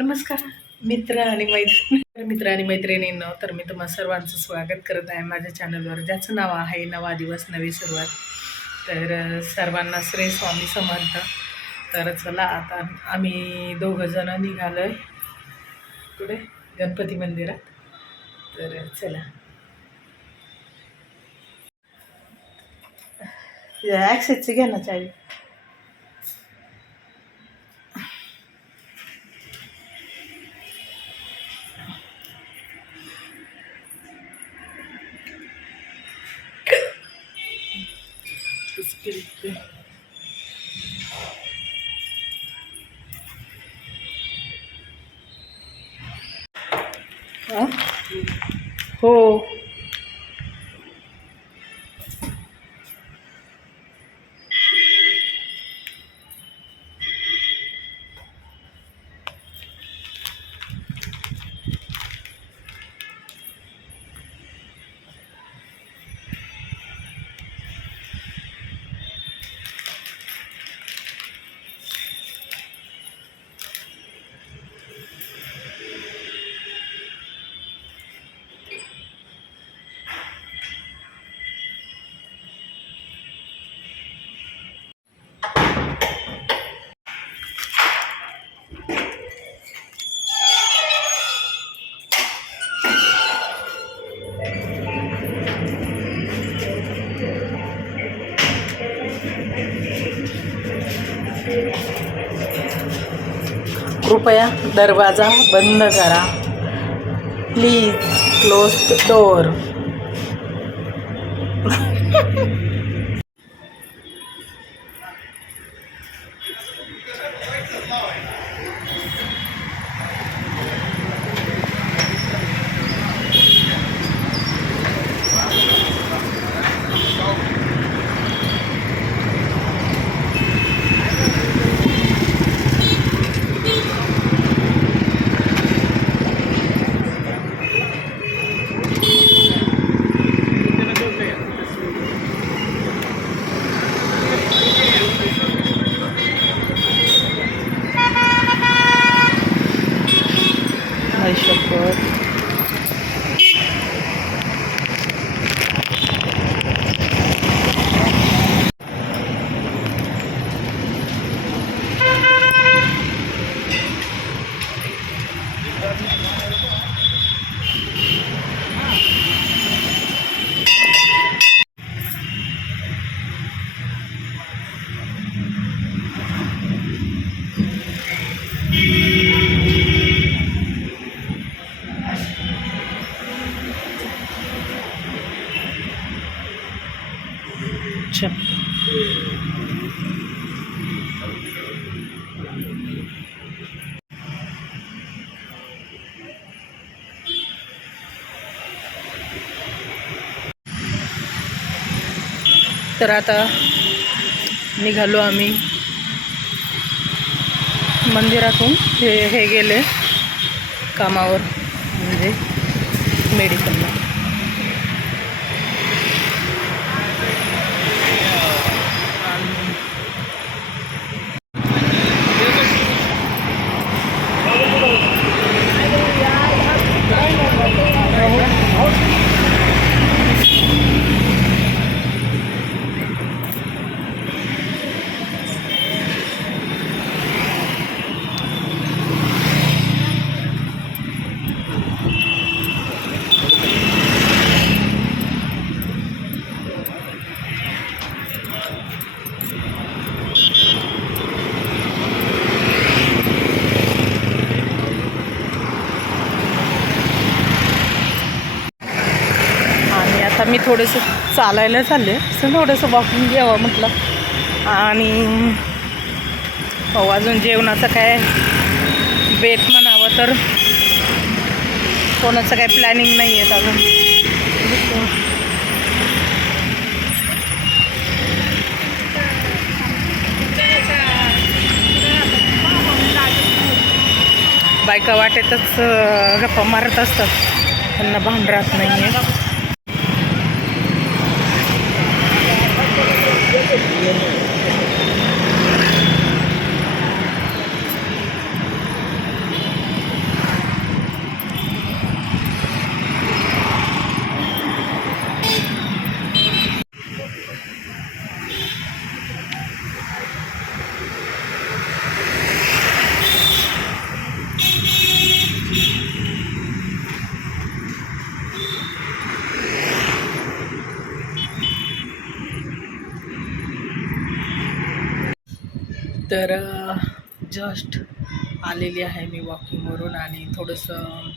नमस्कार मित्र आणि मैत्रिणींनो, तर मी तुम्हा सर्वांचं स्वागत करत आहे माझ्या चॅनलवर, ज्याचं नाव आहे नवा दिवस नवी सुरुवात. तर सर्वांना श्री स्वामी समर्थ. तर चला, आता आम्ही दोघं जण निघालो आहे कुठे, गणपती मंदिरात. तर चला, ॲक्सेसची घ्या ना चावी. हो, कृपया दरवाजा बंद करा. Please close the door. अच्छा, तर आता निघालो आम्ही मंदिरातून. हे गेले कामावर, म्हणजे मेडिकलला. आता मी थोडंसं चालायला चालले, असं थोडंसं वॉकिंग घ्यावं म्हटलं. आणि अजून जेवणाचं काय बेत म्हणावं तर कोणाचं काय प्लॅनिंग नाही आहे अजून. बायका वाटेतच गप्पा मारत असतात, त्यांना भान राहत नाही आहे. तर जस्ट आलेली आहे मी वॉकिंगवरून आणि थोडंसं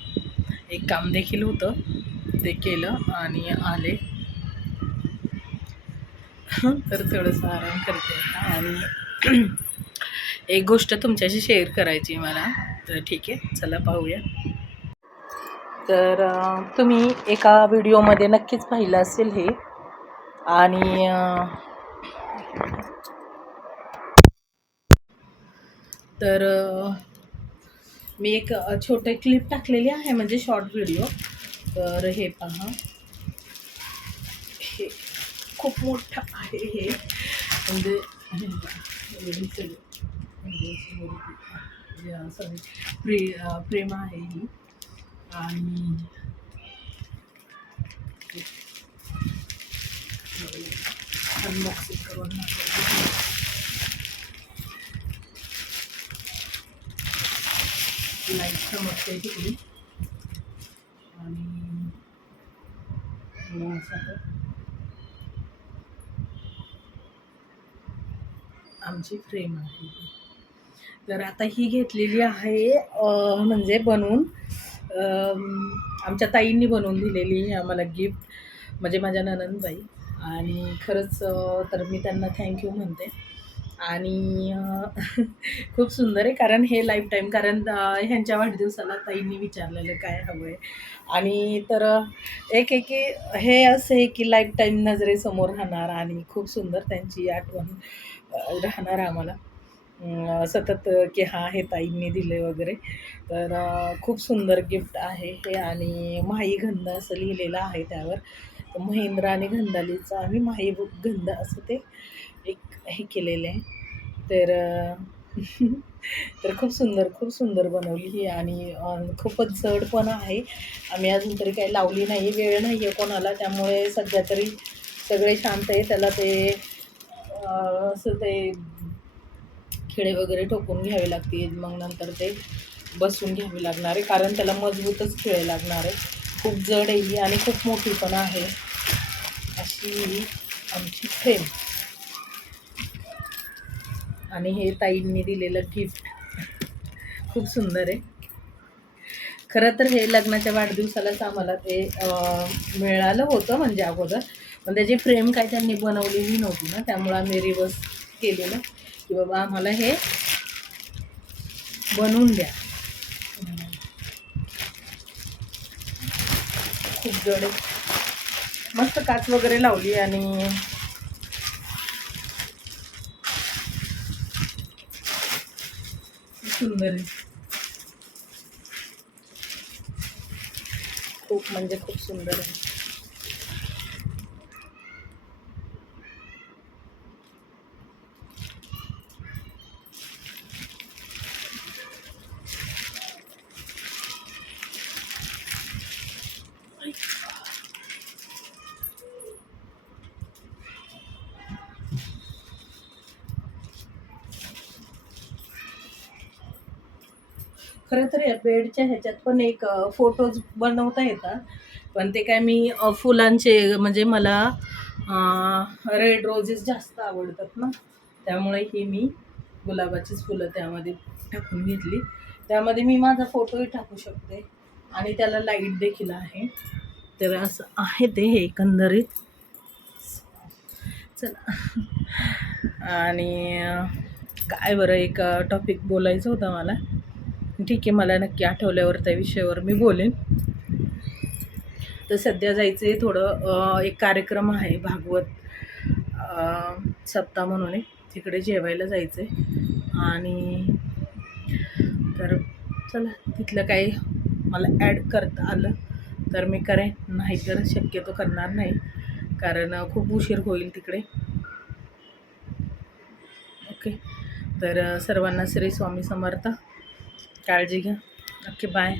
एक काम देखील होतं ते केलं आणि आले. तर थोडंसं आराम करते आणि एक गोष्ट तुमच्याशी शेअर करायची मला. तर ठीक आहे, चला पाहूया. तर तुम्ही एका व्हिडिओमध्ये नक्कीच पाहिलं असेल हे. आणि तर मी एक छोटे क्लिप टाकलेली आहे, म्हणजे शॉर्ट व्हिडिओ. तर हे पहा, हे खूप मोठं आहे हे, म्हणजे प्रेम आहे ही. आणि अनबॉक्सिंग करून लाईट समजते तिकडे. आणि आमची फ्रेम आहे. तर आता ही घेतलेली आहे म्हणजे बनवून, आमच्या ताईंनी बनवून दिलेली ही आम्हाला गिफ्ट, म्हणजे माझ्या ननंदबाई. आणि खरंच तर मी त्यांना थँक्यू म्हणते. आणि खूप सुंदर आहे, कारण हे लाईफ टाईम, कारण ह्यांच्या वाढदिवसाला ताईंनी विचारलेलं काय हवं आहे. आणि तर एक एक हे असं आहे की लाईफ टाईम नजरेसमोर राहणार आणि खूप सुंदर त्यांची आठवण राहणार आम्हाला सतत, की हां हे ताईंनी दिले वगैरे. तर खूप सुंदर गिफ्ट आहे हे. आणि माही गंध असं लिहिलेलं आहे त्यावर. तर महेंद्र आणि गंधालीचं आम्ही माही गंध असं ते एक हे केलेलं आहे. तर तर खूप सुंदर बनवली ही. आणि खूपच जड पण आहे. आम्ही अजून तरी काही लावली नाही, वेळ नाही आहे कोणाला, त्यामुळे सध्या तरी सगळे शांत आहे. त्याला ते असं ते खिळे वगैरे ठोकून घ्यावे लागतील, मग नंतर ते बसून घ्यावी लागणार आहे, कारण त्याला मजबूतच खिळे लागणार आहे. खूप जड आहे ही आणि खूप मोठी पण आहे. अशी आमची फ्रेम. आणि हे ताईंनी दिलेलं गिफ्ट खूप सुंदर आहे. खरं तर हे लग्नाच्या वाढदिवसालाच आम्हाला ते मिळालं होतं, म्हणजे अगोदर. पण त्याची फ्रेम काय त्यांनी बनवलेली नव्हती ना, त्यामुळं आम्ही रिवर्स केलेलं की बाबा आम्हाला हे बनवून द्या. खूप जड आहे, मस्त काच वगैरे लावली आणि सुंदर आहे. खूप म्हणजे खूप सुंदर आहे. खरं तर या बेडच्या ह्याच्यात पण एक फोटोज बनवता येतात, पण ते काय मी फुलांचे, म्हणजे मला रेड रोजेस जास्त आवडतात ना, त्यामुळे ही मी गुलाबाचीच फुलं त्यामध्ये टाकून घेतली. त्यामध्ये मी माझा फोटोही टाकू शकते आणि त्याला लाईट देखील आहे. तर असं आहे ते हे एकंदरीत. चला. आणि काय बरं, एक टॉपिक बोलायचं होतं मला. ठीक आहे, मला नक्की आठवल्यावर त्या विषयावर मी बोलेन. तर सध्या जायचं आहे थोडं, एक कार्यक्रम आहे भागवत सप्ताह म्हणून आहे, तिकडे जेवायला जायचं आहे. आणि तर चला, तिथलं काही मला ॲड करता आलं तर मी करेन, नाही तर शक्यतो करणार नाही, कारण खूप उशीर होईल तिकडे. ओके. तर सर्वांना श्री स्वामी समर्थ. काळजी घ्या. Okay, bye.